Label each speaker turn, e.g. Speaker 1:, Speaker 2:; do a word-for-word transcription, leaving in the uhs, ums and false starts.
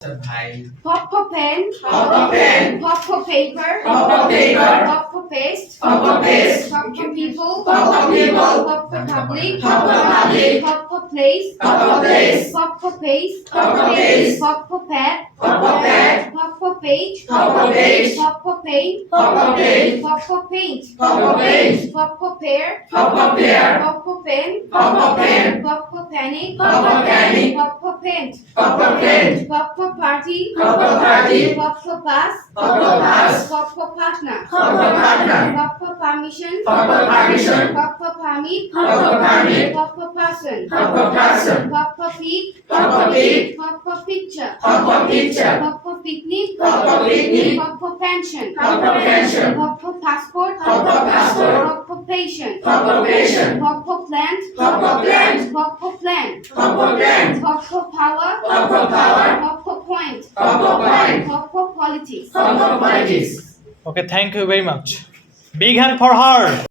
Speaker 1: Papa pen,
Speaker 2: Papa pen,
Speaker 1: Papa paper,
Speaker 2: Papa paper,
Speaker 1: Papa paste,
Speaker 2: Papa paste,
Speaker 1: Papa people,
Speaker 2: Papa people,
Speaker 1: Papa public,
Speaker 2: Papa public,
Speaker 1: Papa place,
Speaker 2: Papa place,
Speaker 1: Papa paste,
Speaker 2: Papa paste,
Speaker 1: Papa pad,
Speaker 2: Papa pad,
Speaker 1: Papa page,
Speaker 2: Papa page,
Speaker 1: Papa paint,
Speaker 2: Papa paint,
Speaker 1: Papa paint,
Speaker 2: Papa paint,
Speaker 1: Papa pear,
Speaker 2: Papa pear,
Speaker 1: Papa pen,
Speaker 2: Papa pen,
Speaker 1: Papa panic,
Speaker 2: Papa panic,
Speaker 1: Papa paint,
Speaker 2: Papa paint,
Speaker 1: Papa party,
Speaker 2: Papa party,
Speaker 1: Papa pass,
Speaker 2: Papa pass,
Speaker 1: Papa partner,
Speaker 2: Papa partner,
Speaker 1: Papa permission,
Speaker 2: Papa permission,
Speaker 1: Papa permit,
Speaker 2: Papa permit,
Speaker 1: Papa person,
Speaker 2: Papa person,
Speaker 1: Papa pig,
Speaker 2: Papa pig,
Speaker 1: Papa picture,
Speaker 2: Papa picture,
Speaker 1: Papa picnic,
Speaker 2: Papa picnic,
Speaker 1: Papa pension,
Speaker 2: Papa pension,
Speaker 1: Papa passport,
Speaker 2: Papa passport,
Speaker 1: Papa patient,
Speaker 2: Papa patient,
Speaker 1: Papa plant,
Speaker 2: Papa plant,
Speaker 1: Papa plant,
Speaker 2: Papa plant,
Speaker 1: Papa power,
Speaker 2: Papa power,
Speaker 1: Papa point,
Speaker 2: Papa point,
Speaker 1: Papa politics.
Speaker 2: Papa politics.
Speaker 3: Okay, thank you very much. Big hand for her.